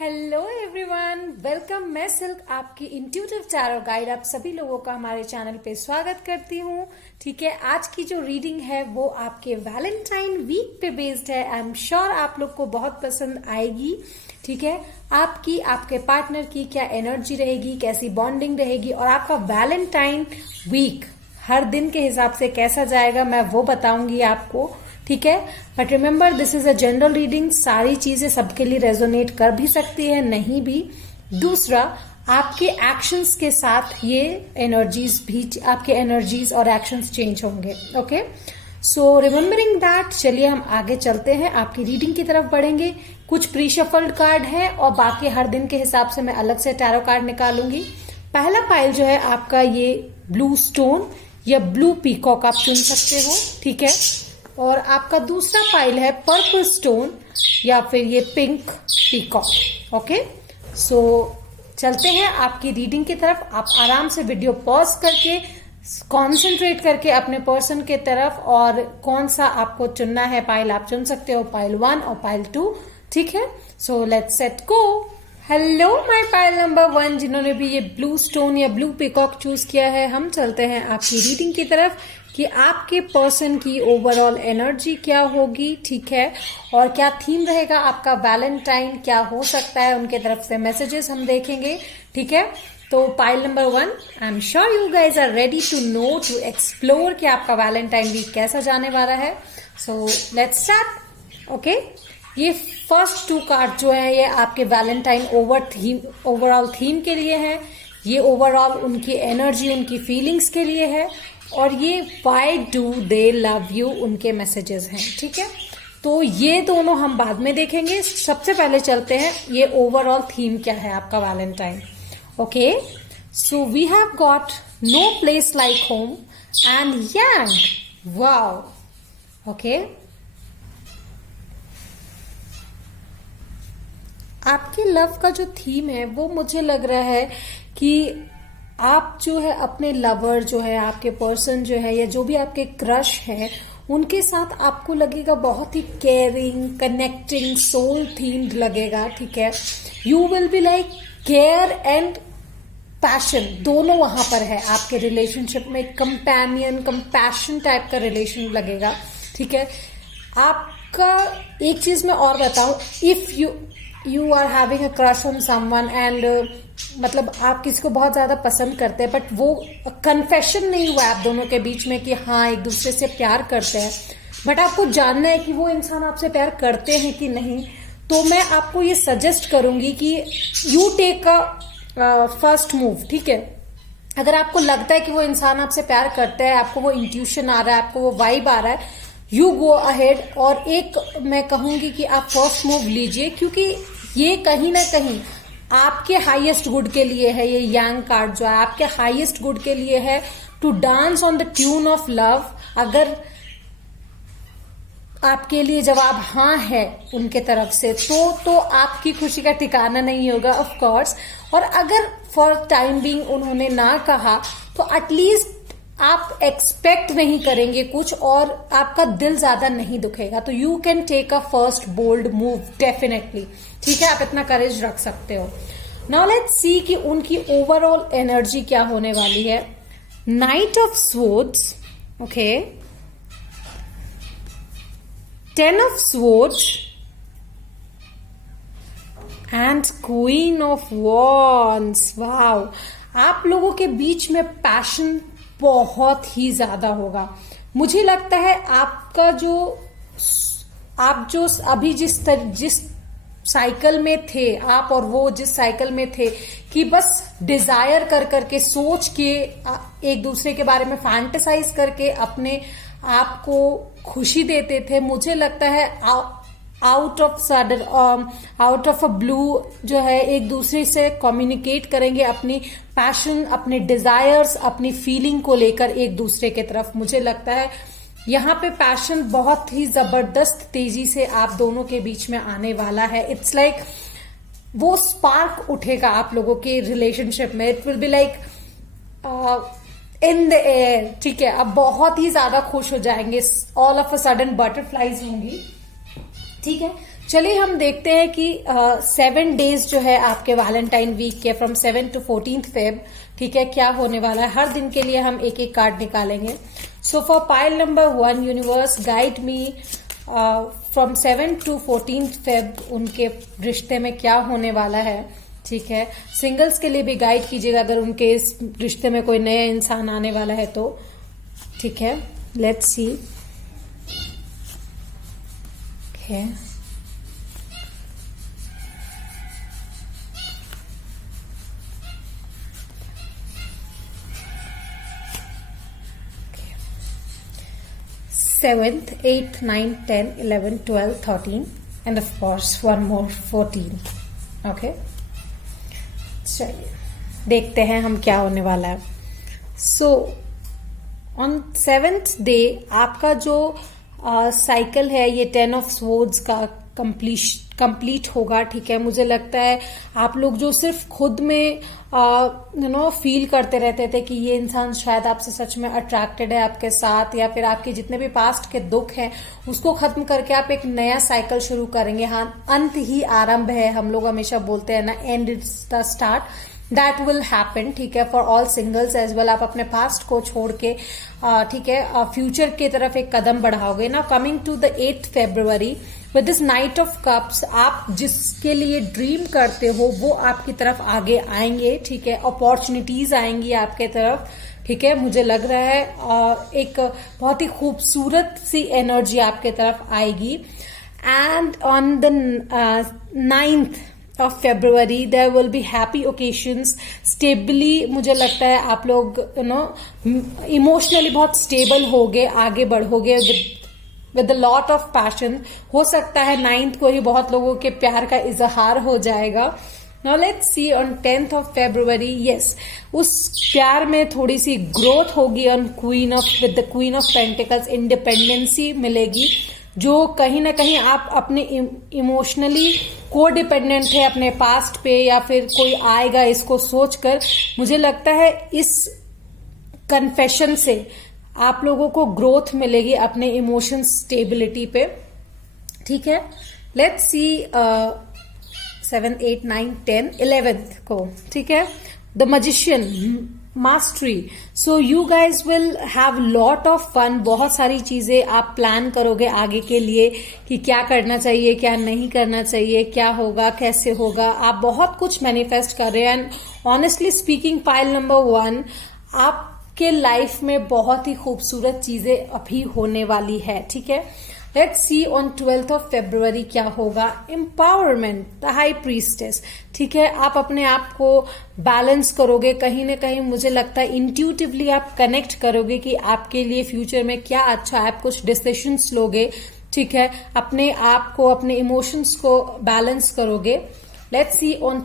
Hello everyone, welcome. मैं silk, आपकी intuitive tarot guide, आप सभी लोगों का हमारे चैनल पे स्वागत करती हूँ। ठीक है, आज की जो रीडिंग है वो आपके वैलेंटाइन वीक पे बेस्ड है। आई एम श्योर आप लोग को बहुत पसंद आएगी। ठीक है, आपकी आपके पार्टनर की क्या एनर्जी रहेगी, कैसी बॉन्डिंग रहेगी और आपका वैलेंटाइन वीक हर दिन के हिसाब से कैसा जाएगा, मैं वो बताऊंगी आपको। ठीक है, but remember this is a general reading. सारी चीजें सबके लिए रेजोनेट कर भी सकती है, नहीं भी। दूसरा, आपके एक्शंस के साथ ये एनर्जीज भी, आपके एनर्जीज और एक्शंस चेंज होंगे। ओके, सो रिमेम्बरिंग दैट, चलिए हम आगे चलते हैं, आपकी रीडिंग की तरफ बढ़ेंगे। कुछ प्री शफल्ड कार्ड है और बाकी हर दिन के हिसाब से मैं अलग से टैरो कार्ड निकालूंगी। पहला पाइल जो है आपका ये ब्लू स्टोन या ब्लू पीकॉक आप चुन सकते हो। ठीक है, और आपका दूसरा पाइल है पर्पल स्टोन या फिर ये पिंक पीकॉक। ओके, सो चलते हैं आपकी रीडिंग की तरफ। आप आराम से वीडियो पॉज करके कंसंट्रेट करके अपने पर्सन के तरफ, और कौन सा आपको चुनना है पाइल आप चुन सकते हो, पाइल 1 और पाइल 2। ठीक है, so let's set go. Hello my pile number 1, जिन्होंने भी ये ब्लू स्टोन या ब्लू पीकॉक चूज किया है, हम चलते हैं आपकी रीडिंग की तरफ कि आपके पर्सन की ओवरऑल एनर्जी क्या होगी। ठीक है, और क्या थीम रहेगा आपका वैलेंटाइन, क्या हो सकता है, उनके तरफ से मैसेजेस हम देखेंगे। ठीक है, तो pile number 1, I am sure you guys are ready to know, to explore कि आपका वैलेंटाइन वीक कैसा जाने वाला है। So let's start. ओके, ये फर्स्ट 2 कार्ड जो है ये आपके वैलेंटाइन ओवरऑल थीम के लिए है। ये ओवरऑल उनकी एनर्जी, उनकी फीलिंग्स के लिए है, और ये why do they love you उनके मैसेजेस हैं। ठीक है, तो ये दोनों हम बाद में देखेंगे। सबसे पहले चलते हैं ये ओवरऑल थीम क्या है आपका Valentine. Okay, so we have got no place like home and yang. Wow. Okay, आपके लव का जो थीम है वो मुझे लग रहा है कि आप जो है अपने लवर जो है, आपके पर्सन जो है, या जो भी आपके क्रश है, उनके साथ आपको लगेगा बहुत ही केयरिंग, कनेक्टिंग, सोल थीम्ड लगेगा। ठीक है, you will be like care and passion, दोनों वहां पर है आपके रिलेशनशिप में। कंपेनियन, कंपैशन टाइप का रिलेशन लगेगा। ठीक है, आपका एक चीज मैं और बताऊं, if you are having a crush on someone and मतलब आप किसी को बहुत ज्यादा पसंद करते हैं, बट वो कन्फेशन नहीं हुआ आप दोनों के बीच में कि हाँ एक दूसरे से प्यार करते हैं, बट आपको जानना है कि वो इंसान आपसे प्यार करते हैं कि नहीं, तो मैं आपको ये सजेस्ट करूंगी कि you take a first move. ठीक है, अगर आपको लगता है कि वो इंसान आपसे प्यार करते हैं, आपको वो इंट्यूशन आ रहा है, आपको वो वाइब आ रहा है, यू गो अहेड। और एक मैं कहूंगी कि आप फर्स्ट मूव लीजिए, क्योंकि ये कहीं ना कहीं आपके हाईएस्ट गुड के लिए है। ये यांग कार्ड जो है आपके हाईएस्ट गुड के लिए है, to dance on the tune of love. अगर आपके लिए जवाब हाँ है उनके तरफ से, तो आपकी खुशी का ठिकाना नहीं होगा ऑफ कोर्स। और अगर फॉर टाइम बीइंग उन्होंने ना कहा, तो एटलीस्ट आप एक्सपेक्ट नहीं करेंगे कुछ और आपका दिल ज्यादा नहीं दुखेगा। तो you can take a first bold move definitely. ठीक है, आप इतना करेज रख सकते हो। नाउ लेट्स सी कि उनकी ओवरऑल एनर्जी क्या होने वाली है। Night of swords, okay, 10 of swords and queen of wands. Wow, आप लोगों के बीच में पैशन बहुत ही ज्यादा होगा। मुझे लगता है आपका आप जो अभी जिस साइकिल में थे आप, और वो जिस साइकिल में थे कि बस डिजायर कर करके, सोच के, एक दूसरे के बारे में फैंटेसाइज करके अपने आप को खुशी देते थे, मुझे लगता है आउट ऑफ अ ब्लू जो है एक दूसरे से कम्युनिकेट करेंगे अपनी पैशन, अपने डिजायर्स, अपनी फीलिंग को लेकर एक दूसरे के तरफ। मुझे लगता है यहाँ पे पैशन बहुत ही जबरदस्त तेजी से आप दोनों के बीच में आने वाला है। इट्स लाइक वो स्पार्क उठेगा आप लोगों के रिलेशनशिप में। It will be like in the air. ठीक है, अब बहुत ही ज्यादा खुश हो जाएंगे, all of a sudden butterflies होंगी। ठीक है, चलिए हम देखते हैं कि 7 डेज जो है आपके वैलेंटाइन वीक के फ्रॉम 7 to 14th फेब, ठीक है, क्या होने वाला है। हर दिन के लिए हम एक एक कार्ड निकालेंगे। So for pile number 1, universe guide me from 7 to 14th Feb, उनके रिश्ते में क्या होने वाला है। ठीक है, सिंगल्स के लिए भी गाइड कीजिएगा अगर उनके इस रिश्ते में कोई नया इंसान आने वाला है तो। ठीक है, let's see. Okay, seventh, 8th, 9th, 10th, 11th, 12th, 13th and of course one more 14th। Okay, चलिए देखते हैं हम क्या होने वाला है। सो ऑन 7th डे आपका जो साइकिल है ये 10 of Swords का कंप्लीट होगा। ठीक है, मुझे लगता है आप लोग जो सिर्फ खुद में फील करते रहते थे कि ये इंसान शायद आपसे सच में अट्रैक्टेड है आपके साथ, या फिर आपके जितने भी पास्ट के दुख हैं उसको खत्म करके आप एक नया साइकिल शुरू करेंगे। हाँ, अंत ही आरंभ है, हम लोग हमेशा बोलते हैं ना, end is the start. That will happen. ठीक है, for all singles as well. आप अपने पास्ट को छोड़ के ठीक है फ्यूचर की तरफ एक कदम बढ़ाओगे ना। Coming to the 8th February with this night of cups, आप जिसके लिए ड्रीम करते हो वो आपकी तरफ आगे आएंगे। ठीक है, अपॉर्चुनिटीज आएंगी आपके तरफ। ठीक है, मुझे लग रहा है और एक बहुत ही खूबसूरत सी एनर्जी आपके तरफ आएगी। And on the 9th of February there will be happy occasions। Stably मुझे लगता है आप लोग इमोशनली बहुत स्टेबल होगे, आगे बढ़ोगे with a lot of passion. हो सकता है 9th को ही बहुत लोगों के प्यार का इजहार हो जाएगा। Now let's see on 10th of February, yes, उस प्यार में थोड़ी सी ग्रोथ होगी on with the queen of pentacles. Independency मिलेगी, जो कहीं ना कहीं आप अपने इमोशनली को डिपेंडेंट है अपने पास्ट पे, या फिर कोई आएगा इसको सोचकर। मुझे लगता है इस कन्फेशन से आप लोगों को ग्रोथ मिलेगी अपने इमोशन स्टेबिलिटी पे। ठीक है, लेट्स सी 7, 8, 9, 10, 11th को। ठीक है, the magician, mastery. So you guys will have lot of fun. बहुत सारी चीजें आप प्लान करोगे आगे के लिए कि क्या करना चाहिए, क्या नहीं करना चाहिए, क्या होगा, कैसे होगा। आप बहुत कुछ मैनिफेस्ट कर रहे हैं। And honestly speaking, pile number 1, आपके लाइफ में बहुत ही खूबसूरत चीजें अभी होने वाली है। ठीक है, let's see on 12th of February क्या होगा। Empowerment, the high priestess. ठीक है, आप अपने आप को बैलेंस करोगे। कहीं ना कहीं मुझे लगता है इंट्यूटिवली आप कनेक्ट करोगे कि आपके लिए फ्यूचर में क्या अच्छा है। आप कुछ डिसीजंस लोगे। ठीक है, अपने आप को, अपने इमोशंस को बैलेंस करोगे। Let's see on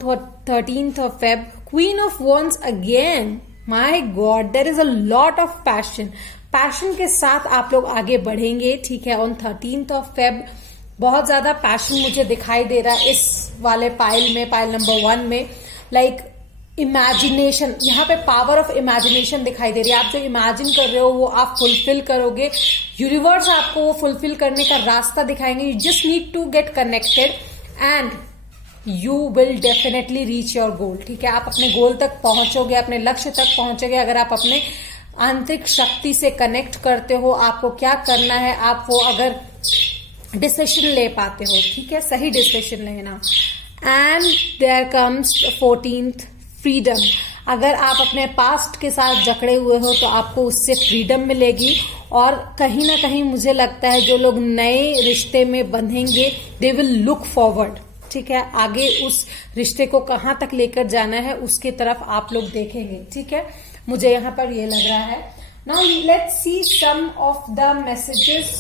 13th of Feb, queen of wands again. My god, there is a lot of passion के साथ आप लोग आगे बढ़ेंगे। ठीक है, ऑन 13th of Feb बहुत ज्यादा पैशन मुझे दिखाई दे रहा है इस वाले पाइल में, पाइल नंबर 1 में। लाइक इमेजिनेशन, यहाँ पे पावर ऑफ इमेजिनेशन दिखाई दे रही है। आप जो इमेजिन कर रहे हो वो आप फुलफिल करोगे। यूनिवर्स आपको वो फुलफिल करने का रास्ता दिखाएंगे। You just need to get connected and you will definitely reach your goal. ठीक है, आप अपने गोल तक पहुंचोगे, अपने लक्ष्य तक पहुंचोगे अगर आप अपने आंतरिक शक्ति से कनेक्ट करते हो। आपको क्या करना है, आप वो अगर डिसीजन ले पाते हो। ठीक है, सही डिसीजन लेना। And there comes 14th, freedom. अगर आप अपने पास्ट के साथ जकड़े हुए हो तो आपको उससे फ्रीडम मिलेगी। और कहीं ना कहीं मुझे लगता है जो लोग नए रिश्ते में बंधेंगे, दे विल लुक फॉरवर्ड। ठीक है, आगे उस रिश्ते को कहां तक लेकर जाना है उसके तरफ आप लोग देखेंगे। ठीक है, मुझे यहाँ पर ये लग रहा है। Now let's see some of the messages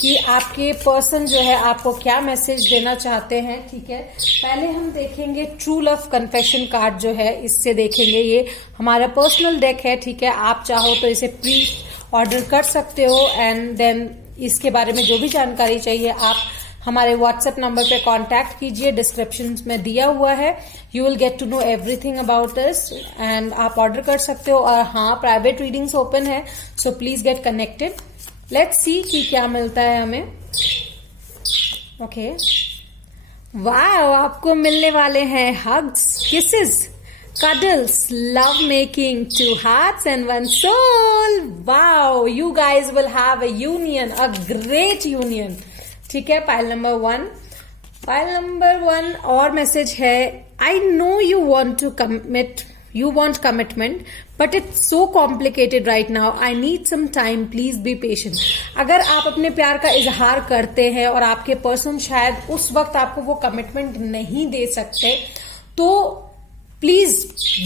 कि आपके पर्सन जो है आपको क्या मैसेज देना चाहते हैं। ठीक है, पहले हम देखेंगे ट्रू लव कन्फेशन कार्ड जो है, इससे देखेंगे। ये हमारा पर्सनल डेक है। ठीक है, आप चाहो तो इसे प्री ऑर्डर कर सकते हो। एंड देन इसके बारे में जो भी जानकारी चाहिए आप हमारे व्हाट्सएप नंबर पे कांटेक्ट कीजिए, डिस्क्रिप्शन में दिया हुआ है। You will get to know everything about this and आप ऑर्डर कर सकते हो। और हाँ, प्राइवेट रीडिंग्स ओपन है, so please get connected. Let's see कि क्या मिलता है हमें। ओके, वाह, आपको मिलने वाले हैं hugs, kisses, cuddles, love making, 2 hearts and 1 soul. Wow, you guys will have a union, a great union. ठीक है, पाइल नंबर 1. पाइल नंबर 1 और मैसेज है, I know you want to commit, you want commitment, but it's so complicated right now. I need some time. Please be patient. अगर आप अपने प्यार का इजहार करते हैं और आपके पर्सन शायद उस वक्त आपको वो कमिटमेंट नहीं दे सकते, तो प्लीज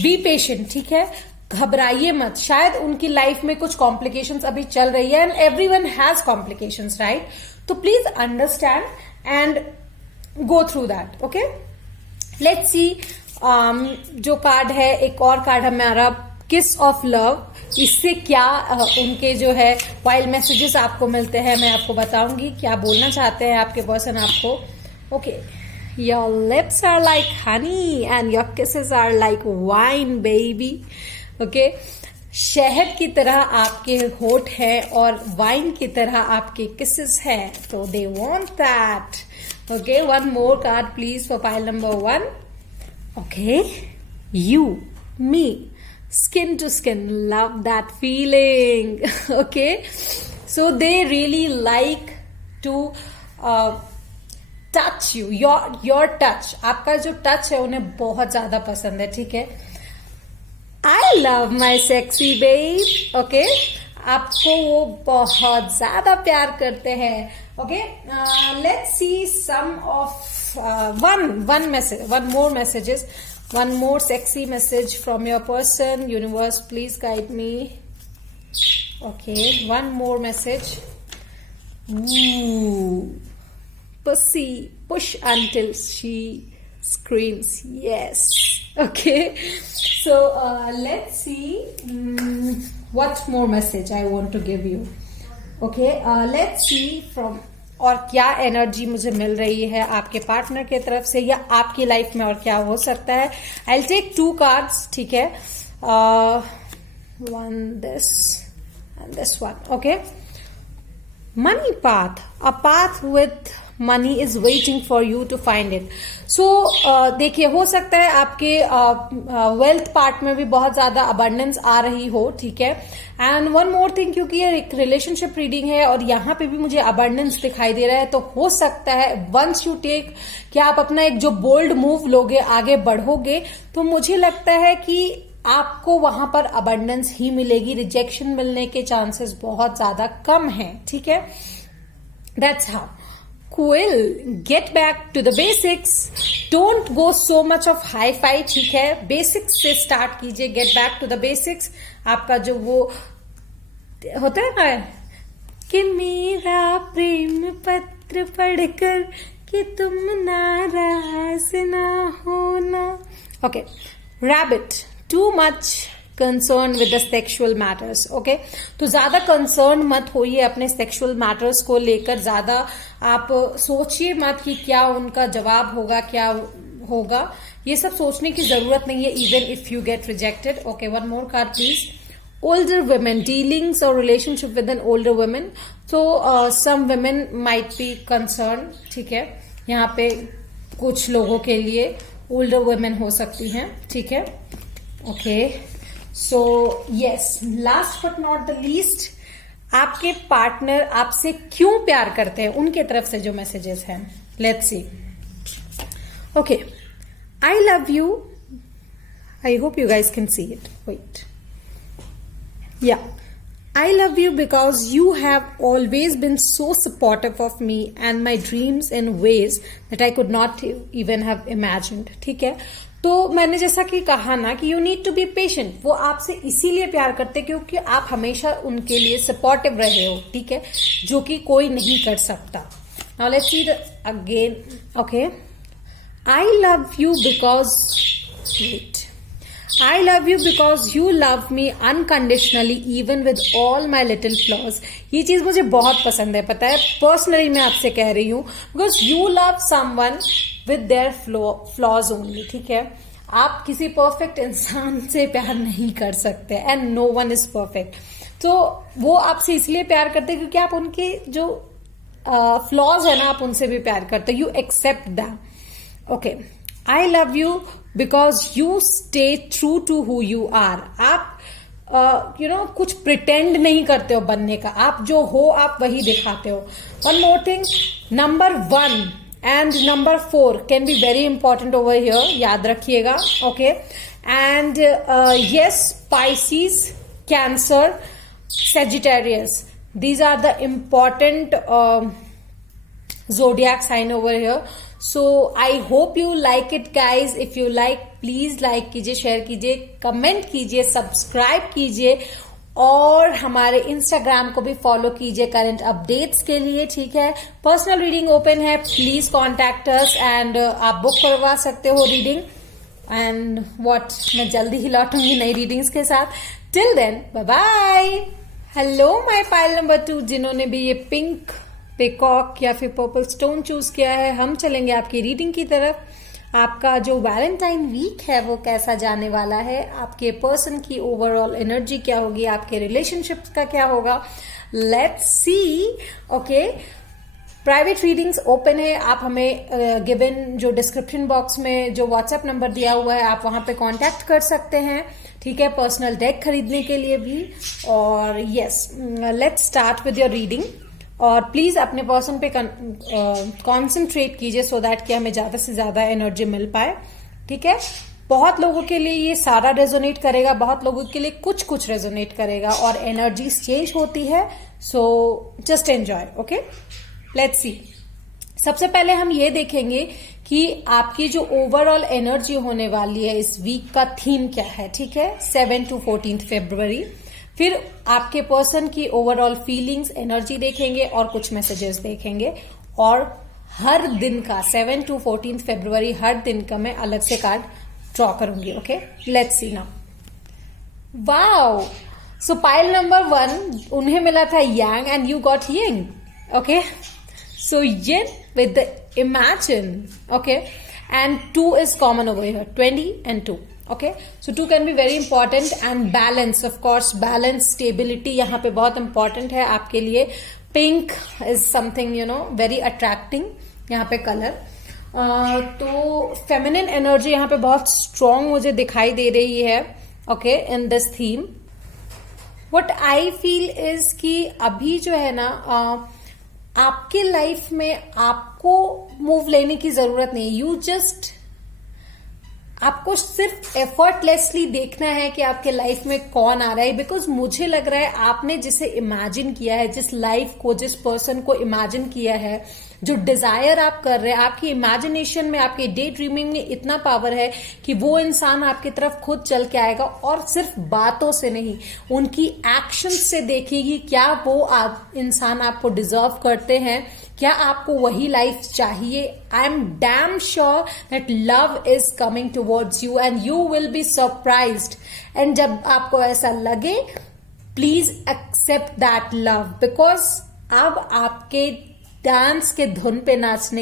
बी पेशेंट. ठीक है, घबराइए मत. शायद उनकी लाइफ में कुछ कॉम्प्लिकेशंस अभी चल रही है, and everyone has complications, right? तो please understand and go through that. Okay, let's see. जो कार्ड है, एक और कार्ड हमारा किस ऑफ लव. इससे क्या उनके जो है वाइल्ड मैसेजेस आपको मिलते हैं, मैं आपको बताऊंगी क्या बोलना चाहते हैं आपके पर्सन आपको. Okay, your lips are like honey and your kisses are like wine, baby. Okay, शहद की तरह आपके होठ है और वाइन की तरह आपके kisses है, तो they want that. Okay, one more card please for pile number 1. Okay, you, me, skin to skin, love that feeling. Okay, so they really like to touch you, your touch, आपका जो touch है उन्हें बहुत ज्यादा पसंद है. ठीक है, I love my sexy babe. Okay, आपको वो बहुत ज्यादा प्यार करते हैं. Okay, let's see some of one message, one more messages, one more sexy message from your person. Universe please guide me. Okay, one more message. Pussy, push until she screams. Yes. Okay. So let's see what more message I want to give you. Okay. Let's see from और क्या energy मुझे मिल रही है आपके partner की तरफ से या आपकी लाइफ में और क्या हो सकता है. I'll take 2 cards. ठीक है. One this and this one. Okay. Money path, a path with money is waiting for you to find it. So देखिए, हो सकता है आपके वेल्थ पार्ट में भी बहुत ज्यादा अबंडेंस आ रही हो. ठीक है, एंड वन मोर थिंग, क्योंकि ये एक रिलेशनशिप रीडिंग है और यहाँ पे भी मुझे अबंडेंस दिखाई दे रहा है, तो हो सकता है वंस यू टेक, कि आप अपना एक जो बोल्ड मूव लोगे, आगे बढ़ोगे, तो मुझे लगता है कि आपको वहां पर अबंडेंस ही मिलेगी. रिजेक्शन मिलने के चांसेस बहुत ज्यादा कम है. ठीक है, that's how. Quill, get back to the basics. Don't go so much of hi-fi. ठीक है, बेसिक्स से स्टार्ट कीजिए. Get back to the basics. आपका जो वो होता है ना कि मेरा प्रेम पत्र पढ़कर कि तुम नाराज ना होना. Okay, rabbit, too much concern with the sexual matters. Okay, तो ज्यादा कंसर्न मत होइए अपने सेक्सुअल मैटर्स को लेकर. ज्यादा आप सोचिए मत कि क्या उनका जवाब होगा, क्या होगा. ये सब सोचने की जरूरत नहीं है, even if you get rejected. Okay, one more card please. Older women, dealings और relationship with an older women. तो some women might be concern. ठीक है, यहाँ पे कुछ लोगों के लिए ओल्डर वुमेन हो सकती हैं. ठीक है, okay. So yes, last but not the least, आपके पार्टनर आपसे क्यों प्यार करते हैं, उनके तरफ से जो मैसेजेस हैं. Let's see. Okay, I love you. I hope you guys can see it. Wait, yeah, I love you because you have always been so supportive of me and my dreams in ways that I could not even have imagined. ठीक है, तो मैंने जैसा कि कहा ना कि you need to be patient. वो आपसे इसीलिए प्यार करते क्योंकि आप हमेशा उनके लिए सपोर्टिव रहे हो. ठीक है, जो कि कोई नहीं कर सकता. Now let's see the again. Okay, I love you because, wait, I love you because you love me unconditionally even with all my little flaws. ये चीज मुझे बहुत पसंद है, पता है. पर्सनली मैं आपसे कह रही हूँ, because you love someone with their flaws only. ठीक है, आप किसी परफेक्ट इंसान से प्यार नहीं कर सकते, and no one is perfect. तो वो आपसे इसलिए प्यार करते हैं क्योंकि आप उनके जो फ्लॉज है ना, आप उनसे भी प्यार करते हो, you accept them. Okay, I love you because you stay true to who you are. आप कुछ प्रिटेंड नहीं करते हो बनने का, आप जो हो आप वही दिखाते हो. One more thing, number 1 and number 4 can be very important over here, याद रखिएगा. Okay, and yes, Pisces, Cancer, Sagittarius, these are the important zodiac sign over here. So I hope you like it guys. If you like, please like कीजिए, share कीजिए, comment कीजिए, subscribe कीजिए और हमारे Instagram को भी फॉलो कीजिए current updates के लिए. ठीक है, पर्सनल रीडिंग ओपन है, प्लीज कॉन्टैक्ट अस एंड आप बुक करवा सकते हो रीडिंग. एंड व्हाट, मैं जल्दी ही लौटूंगी नई रीडिंग्स के साथ. Till then, bye bye. Hello my pile number 2, जिन्होंने भी ये पिंक पिकॉक या फिर पर्पल स्टोन चूज किया है, हम चलेंगे आपकी रीडिंग की तरफ. आपका जो वैलेंटाइन वीक है वो कैसा जाने वाला है, आपके पर्सन की ओवरऑल एनर्जी क्या होगी, आपके रिलेशनशिप्स का क्या होगा, let's see. Okay, private readings open है. आप हमें गिवन जो डिस्क्रिप्शन बॉक्स में जो व्हाट्सएप नंबर दिया हुआ है, आप वहां पे कांटेक्ट कर सकते हैं. ठीक है, पर्सनल डेक खरीदने के लिए भी. और yes, let's start with your reading. और प्लीज अपने पर्सन पे कॉन्सेंट्रेट कीजिए सो दैट कि हमें ज्यादा से ज्यादा एनर्जी मिल पाए. ठीक है, बहुत लोगों के लिए ये सारा रेजोनेट करेगा, बहुत लोगों के लिए कुछ कुछ रेजोनेट करेगा और एनर्जी चेंज होती है. So just enjoy. Okay, let's सी. सबसे पहले हम ये देखेंगे कि आपकी जो ओवरऑल एनर्जी होने वाली है इस वीक का थीम क्या है. ठीक है, 7 to 14 फरवरी. फिर आपके पर्सन की ओवरऑल फीलिंग्स, एनर्जी देखेंगे और कुछ मैसेजेस देखेंगे. और हर दिन का 7 to 14 फरवरी हर दिन का मैं अलग से कार्ड ड्रॉ करूंगी. Okay, let's see now. Wow, so pile number 1, उन्हें मिला था yang and you got yin. Okay, so yin with the imagine. Okay, and 2 is common over here, 20 and 2. Okay, so 2 can be very important. And balance, of course, balance, stability यहाँ पे बहुत important है आपके लिए. Pink is something very attracting यहाँ पे color. तो feminine energy यहाँ पे बहुत strong मुझे दिखाई दे रही है. Okay, in this theme what I feel is कि अभी जो है ना आपके लाइफ में आपको मूव लेने की जरूरत नहीं. यू जस्ट, आपको सिर्फ एफर्टलेसली देखना है कि आपके लाइफ में कौन आ रहा है. बिकॉज मुझे लग रहा है आपने जिसे इमेजिन किया है, जिस लाइफ को, जिस पर्सन को इमेजिन किया है, जो डिजायर आप कर रहे हैं, आपकी इमेजिनेशन में, आपके डे ड्रीमिंग में इतना पावर है कि वो इंसान आपकी तरफ खुद चल के आएगा. और सिर्फ बातों से नहीं, उनकी एक्शन से देखेगी क्या वो इंसान आपको डिजर्व करते हैं, क्या आपको वही लाइफ चाहिए. I am damn sure that love is coming towards you and you will be surprised. And जब आपको ऐसा लगे, please accept that love, because अब आपके डांस के धुन पे नाचने,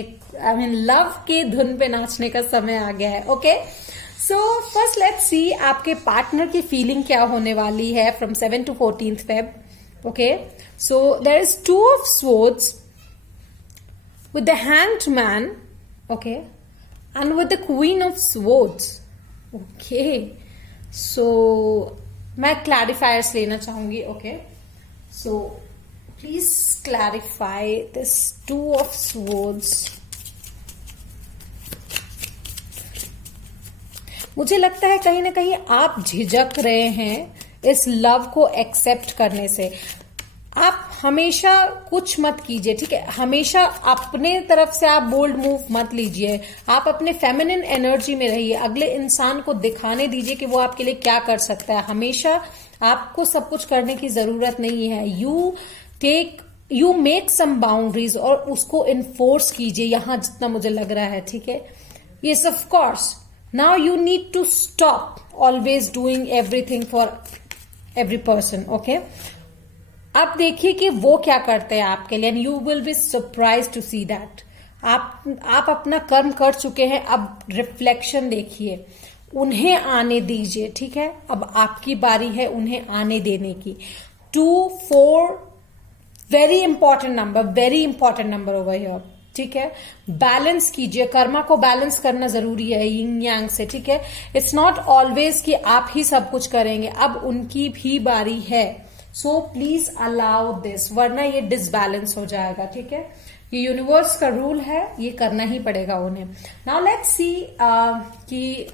लव के धुन पे नाचने का समय आ गया है. Okay, so first let's see आपके पार्टनर की फीलिंग क्या होने वाली है from 7 to 14 Feb. Okay, so there is 2 of swords with the hanged man. Okay, and with the queen of swords. Okay, so मैं clarifiers लेना चाहूंगी. Okay, so please clarify this 2 of swords. मुझे लगता है कहीं ना कहीं आप झिझक रहे हैं इस लव को एक्सेप्ट करने से. आप हमेशा कुछ मत कीजिए. ठीक है, हमेशा अपने तरफ से आप बोल्ड मूव मत लीजिए. आप अपने फेमिनिन एनर्जी में रहिए. अगले इंसान को दिखाने दीजिए कि वो आपके लिए क्या कर सकता है. हमेशा आपको सब कुछ करने की जरूरत नहीं है. यू मेक सम बाउंड्रीज और उसको इन्फोर्स कीजिए यहां जितना मुझे लग रहा है. ठीक है, yes of course, now you need to stop always doing everything for every person. Okay, अब देखिए कि वो क्या करते हैं आपके लिए. And you will be surprise to see that. आप अपना कर्म कर चुके हैं. अब रिफ्लेक्शन देखिए, उन्हें आने दीजिए. ठीक है, अब आपकी बारी है उन्हें आने देने की. 2, 4 very important number over here, ठीक है। बैलेंस कीजिए, कर्मा को बैलेंस करना जरूरी है यिंग यांग से, ठीक है। इट्स नॉट ऑलवेज कि आप ही सब कुछ करेंगे, अब उनकी भी बारी है। सो प्लीज अलाउ दिस, वरना ये डिसबैलेंस हो जाएगा, ठीक है। ये यूनिवर्स का रूल है, ये करना ही पड़ेगा उन्हें। नाउ लेट्स सी कि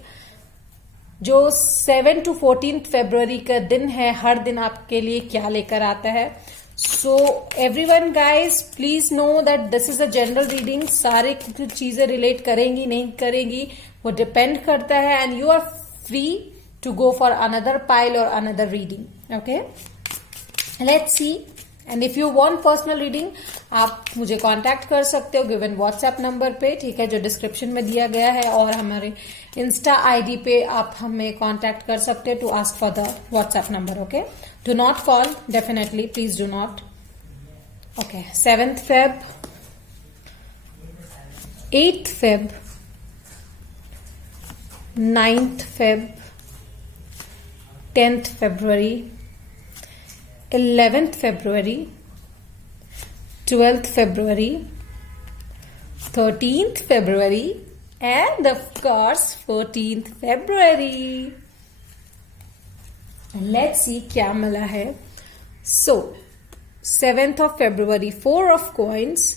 जो 7 to 14 फरवरी का दिन है, हर दिन आपके लिए क्या लेकर आता है। So everyone guys please know that this is a general reading. सारे कुछ चीजें रिलेट करेंगी नहीं करेंगी वो डिपेंड करता है, and you are free to go for another pile और another reading, okay. Let's see, and if you want personal reading आप मुझे कांटेक्ट कर सकते हो गिवन व्हाट्सएप नंबर पे, ठीक है, जो डिस्क्रिप्शन में दिया गया है, और हमारे इंस्टा आईडी पे आप हमें कांटेक्ट कर सकते हो to ask for the WhatsApp number, okay. Do not call, definitely please do not, okay. 7th Feb, 8th Feb, 9th Feb, 10th February, 11th February, 12th February, 13th February, and of course 14th February. Let's see क्या मिला है। So 7th of February 4 of coins,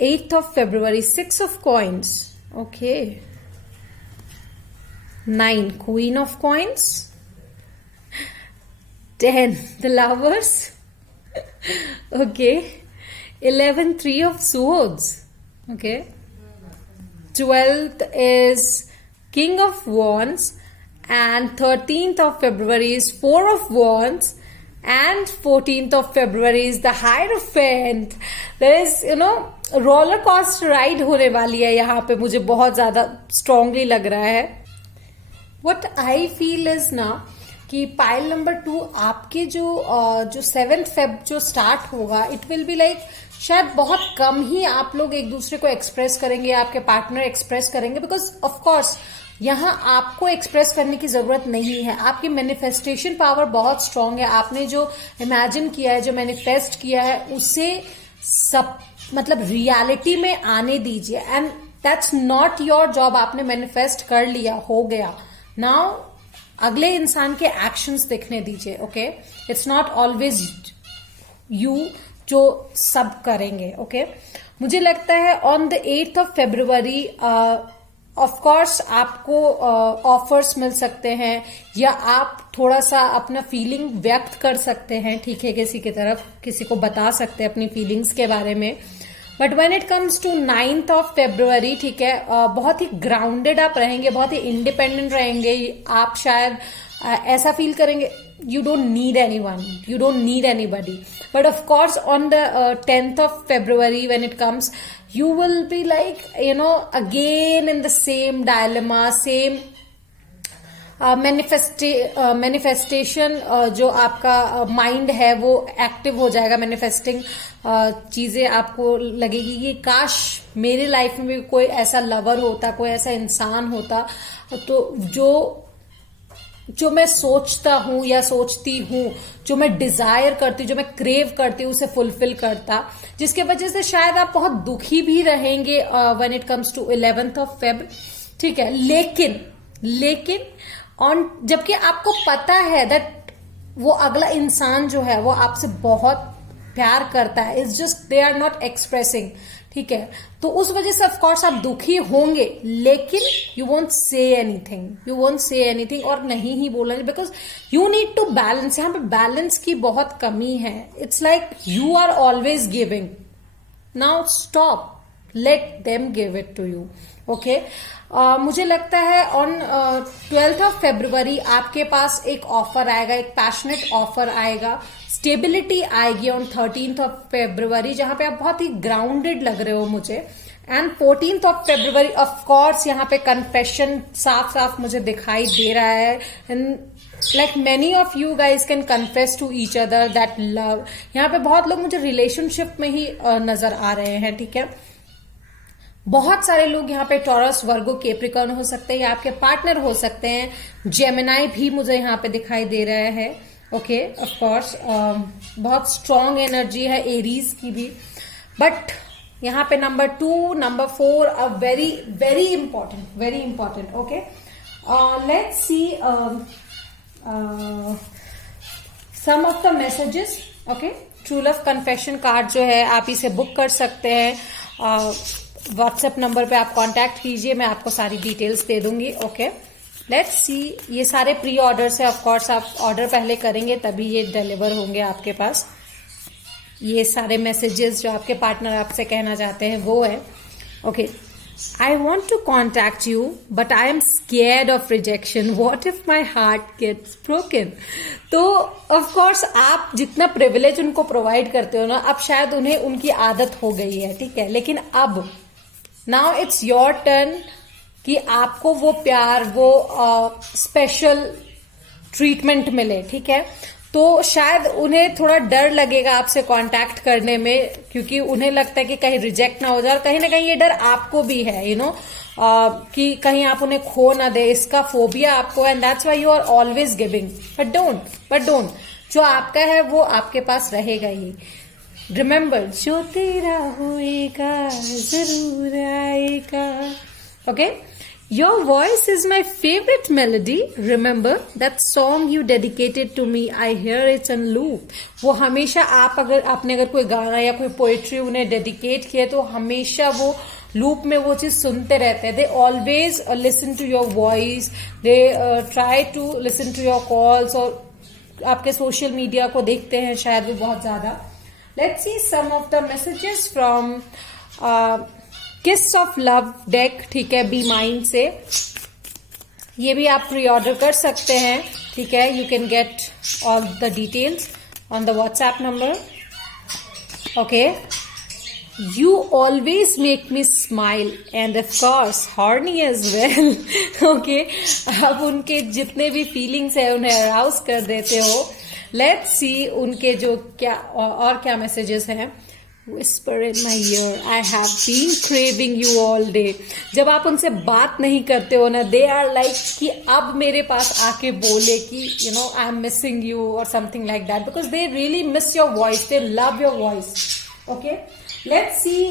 8th of February 6 of coins, okay, 9 Queen of coins, 10 the lovers, okay, 11 3 of swords, okay, 12th is King of wands, and 13th of February is 4 of wands, and 14th of February is the Hierophant. There is roller coaster ride होने वाली है यहाँ पे, मुझे बहुत ज्यादा strongly लग रहा है। What I feel is ना कि पाइल नंबर 2 आपके जो 7th Feb जो स्टार्ट होगा, इट विल बी लाइक शायद बहुत कम ही आप लोग एक दूसरे को एक्सप्रेस करेंगे, आपके पार्टनर एक्सप्रेस करेंगे, बिकॉज ऑफ कोर्स यहाँ आपको एक्सप्रेस करने की जरूरत नहीं है। आपकी मैनिफेस्टेशन पावर बहुत स्ट्रांग है। आपने जो इमेजिन किया है, जो मैनिफेस्ट किया है, उसे सब मतलब रियलिटी में आने दीजिए, and that's not your job. आपने मैनिफेस्ट कर लिया, हो गया, नाउ अगले इंसान के एक्शंस देखने दीजिए, okay. It's not always you जो सब करेंगे, ओके। मुझे लगता है on the 8th of February of course आपको ऑफर्स मिल सकते हैं, या आप थोड़ा सा अपना फीलिंग व्यक्त कर सकते हैं, ठीक है, किसी की तरफ, किसी को बता सकते हैं अपनी फीलिंग्स के बारे में। But when it comes to 9th of February, ठीक है, बहुत ही ग्राउंडेड आप रहेंगे, बहुत ही इंडिपेंडेंट रहेंगे। आप शायद ऐसा फील करेंगे you don't need anyone, you don't need anybody, but of course on the 10th of February when it comes, you will be like again in the same dilemma, same manifestation जो आपका mind है वो active हो जाएगा। Manifesting चीजें आपको लगेगी कि काश मेरे लाइफ में भी कोई ऐसा लवर होता, कोई ऐसा इंसान होता, तो जो मैं सोचता हूं या सोचती हूं, जो मैं डिजायर करती हूँ, जो मैं क्रेव करती हूँ, उसे फुलफिल करता, जिसके वजह से शायद आप बहुत दुखी भी रहेंगे when it comes to 11th of Feb, ठीक है। लेकिन जबकि आपको पता है दैट वो अगला इंसान जो है वो आपसे बहुत प्यार करता है, it's just they are not expressing, ठीक है। तो उस वजह से ऑफकोर्स आप दुखी होंगे, लेकिन यू वोंट से एनीथिंग, और नहीं ही बोलना, because you need to balance. यहाँ पे बैलेंस की बहुत कमी है। It's like you are always giving, now stop, let them give it to you, okay. मुझे लगता है ऑन 12th of February आपके पास एक ऑफर आएगा, एक पैशनेट ऑफर आएगा, स्टेबिलिटी आएगी ऑन 13th of February, जहां पे आप बहुत ही ग्राउंडेड लग रहे हो मुझे। And 14th of February of course यहाँ पे कन्फेशन साफ साफ मुझे दिखाई दे रहा है, and like many of you guys can confess to each other that love. यहाँ पे बहुत लोग मुझे रिलेशनशिप में ही नजर आ रहे हैं, ठीक है। बहुत सारे लोग यहाँ पे टॉरस, वर्गो, कैप्रिकॉर्न हो सकते हैं, या आपके पार्टनर हो सकते हैं। जेमिनाई भी मुझे यहाँ पे दिखाई दे रहा है, ओके, ऑफ कोर्स बहुत स्ट्रॉन्ग एनर्जी है एरीज की भी, बट यहाँ पे number 2, number 4 a very very important. Okay, let's see some of the messages. Okay, true love confession card जो है आप इसे बुक कर सकते हैं. व्हाट्सएप नंबर पे आप कांटेक्ट कीजिए, मैं आपको सारी डिटेल्स दे दूंगी. ओके, लेट्स सी. ये सारे प्री ऑर्डर्स है, ऑफ कोर्स आप ऑर्डर पहले करेंगे तभी ये डिलीवर होंगे आपके पास. ये सारे मैसेजेस जो आपके पार्टनर आपसे कहना चाहते हैं वो है. Okay, I want to contact you, but I am scared of rejection. What if my heart gets broken? तो of course आप जितना privilege उनको provide करते हो ना, अब शायद उन्हें उनकी आदत हो गई है, ठीक है, लेकिन अब now it's your turn कि आपको वो प्यार, वो स्पेशल ट्रीटमेंट मिले, ठीक है. तो शायद उन्हें थोड़ा डर लगेगा आपसे कांटेक्ट करने में, क्योंकि उन्हें लगता है कि कहीं रिजेक्ट ना हो जाए, और कहीं ना कहीं ये डर आपको भी है, यू नो, कि कहीं आप उन्हें खो ना दे, इसका फोबिया आपको है. And that's why you are always giving. But don't, जो आपका है वो आपके पास रहेगा ही. रिमेम्बर, जो तेरा होएगा जरूर आएगा. Okay, your voice is my favorite melody. Remember that song you dedicated to me, I hear it on loop. वो हमेशा आपने अगर कोई गाना या कोई पोएट्री उन्हें डेडिकेट किया तो हमेशा वो लूप में वो चीज सुनते रहते हैं. They always listen to your voice, they try to listen to your calls, और आपके सोशल मीडिया को देखते हैं शायद वो बहुत ज्यादा. Let's see some of the messages from kiss of love deck, ठीक है, बी माइंड से. ये भी आप प्री ऑर्डर कर सकते हैं, ठीक है. You can get all the details on the WhatsApp number. Okay, you always make me smile and of course horny as well. Okay, अब उनके जितने भी फीलिंग्स है उन्हें अराउज कर देते हो. लेट्स सी उनके जो क्या क्या मैसेजेस हैं. Whisper in my ear, I have been craving you all day. जब आप उनसे बात नहीं करते हो ना, they are like कि अब मेरे पास आके बोले कि you know I am missing you or something like that, because they really miss your voice, they love your voice. Okay, let's see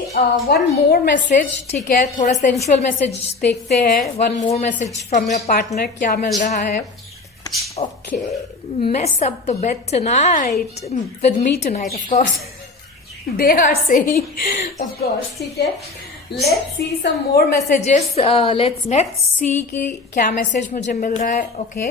one more message. ठीक है, थोड़ा sensual message देखते हैं. One more message from your partner, क्या मिल रहा है. Okay, mess up the bed tonight with me tonight, of course. They are saying, of course, ठीक है. Let's see some more messages. Let's see कि क्या message मुझे मिल रहा है. Okay,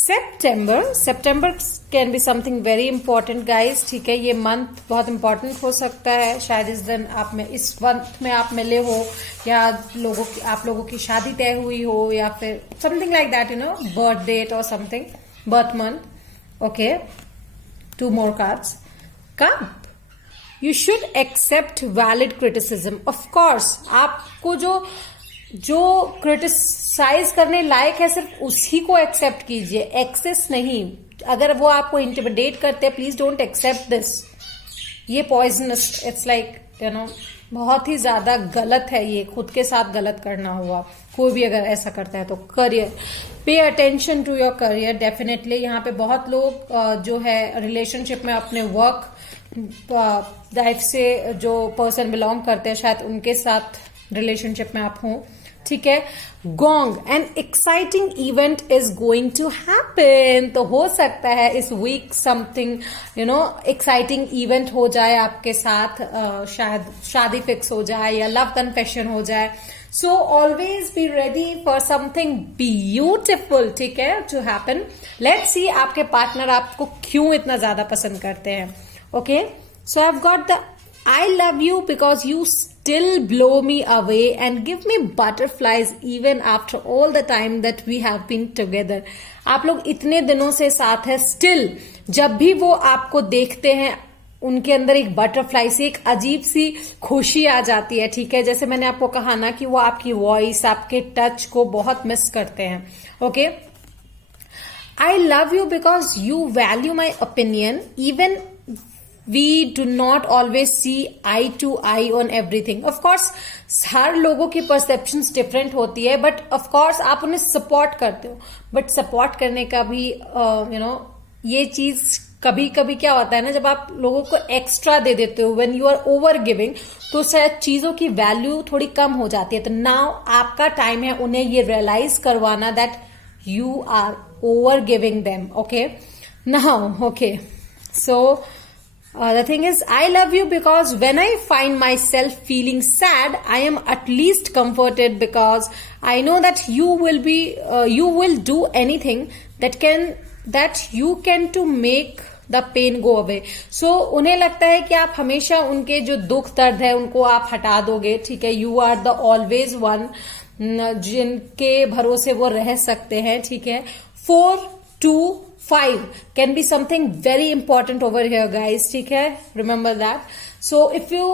September can be something very important, guys. ठीक है, ये मंथ बहुत important हो सकता है. शायद इस मंथ में आप मिले हो, या आप लोगों की शादी तय हुई हो, या फिर something like that, you know, birth date or something, birth month. Okay, 2 more cards. Come. You should accept valid criticism. Of course, आपको जो क्रिटिसाइज करने लायक है सिर्फ उसी को एक्सेप्ट कीजिए, एक्सेस नहीं. अगर वो आपको इंटिमिडेट करते हैं, प्लीज डोंट एक्सेप्ट दिस. ये poisonous, it's like you know, बहुत ही ज्यादा गलत है ये. खुद के साथ गलत करना हुआ, कोई भी अगर ऐसा करता है तो. Career, pay attention to your career. Definitely यहाँ पे बहुत लोग जो है रिलेशनशिप में अपने वर्क लाइफ से जो पर्सन बिलोंग करते हैं, शायद उनके साथ रिलेशनशिप में आप हों, ठीक है. Gong, an exciting event is going to happen. तो हो सकता है इस week something you know exciting event हो जाए आपके साथ. शायद शादी फिक्स हो जाए या लव कन्फेशन हो जाए. So always be ready for something beautiful, ठीक है, टू हैपन. लेट्स सी आपके पार्टनर आपको क्यों इतना ज्यादा पसंद करते हैं. Okay, so I've got the I love you because you still blow me away and give me butterflies even after all the time that we have been together. आप लोग इतने दिनों से साथ है, still जब भी वो आपको देखते हैं उनके अंदर एक बटरफ्लाई सी, एक अजीब सी खुशी आ जाती है, ठीक है. जैसे मैंने आपको कहा ना कि वो आपकी वॉइस, आपके टच को बहुत मिस करते हैं. Okay, I love you because you value my opinion even we do not always see eye to eye on everything. Of course, हर लोगों की perceptions different होती है, but of course आप उन्हें support करते हो. But support करने का भी you know ये चीज कभी कभी क्या होता है ना, जब आप लोगों को एक्स्ट्रा दे देते हो, when you are over giving, तो शायद चीजों की वैल्यू थोड़ी कम हो जाती है। तो नाउ आपका टाइम है उन्हें ये रियलाइज करवाना that you are over giving them. Okay, now okay, so the thing is, I love you because when I find myself feeling sad, I am at least comforted because I know that you will do anything that you can to make the pain go away. So उन्हें लगता है कि आप हमेशा उनके जो दुख दर्द है उनको आप हटा दोगे, ठीक है। You are the always one, जिनके भरोसे वो रह सकते हैं, ठीक है। 4, 2, 5 can be something very important over here guys, ठीक है, remember that. So if you,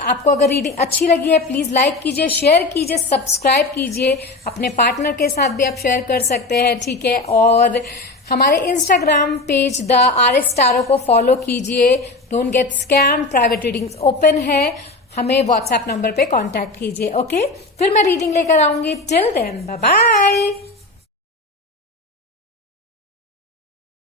आपको अगर रीडिंग अच्छी लगी है प्लीज लाइक कीजिए, शेयर कीजिए, सब्सक्राइब कीजिए, अपने पार्टनर के साथ भी आप शेयर कर सकते हैं, ठीक है। और हमारे Instagram page the RS Tarot को फॉलो कीजिए। Don't get scam, private readings open है, हमें व्हाट्सएप नंबर पे कांटेक्ट कीजिए। ओके, फिर मैं रीडिंग लेकर आऊंगी। Till then bye bye.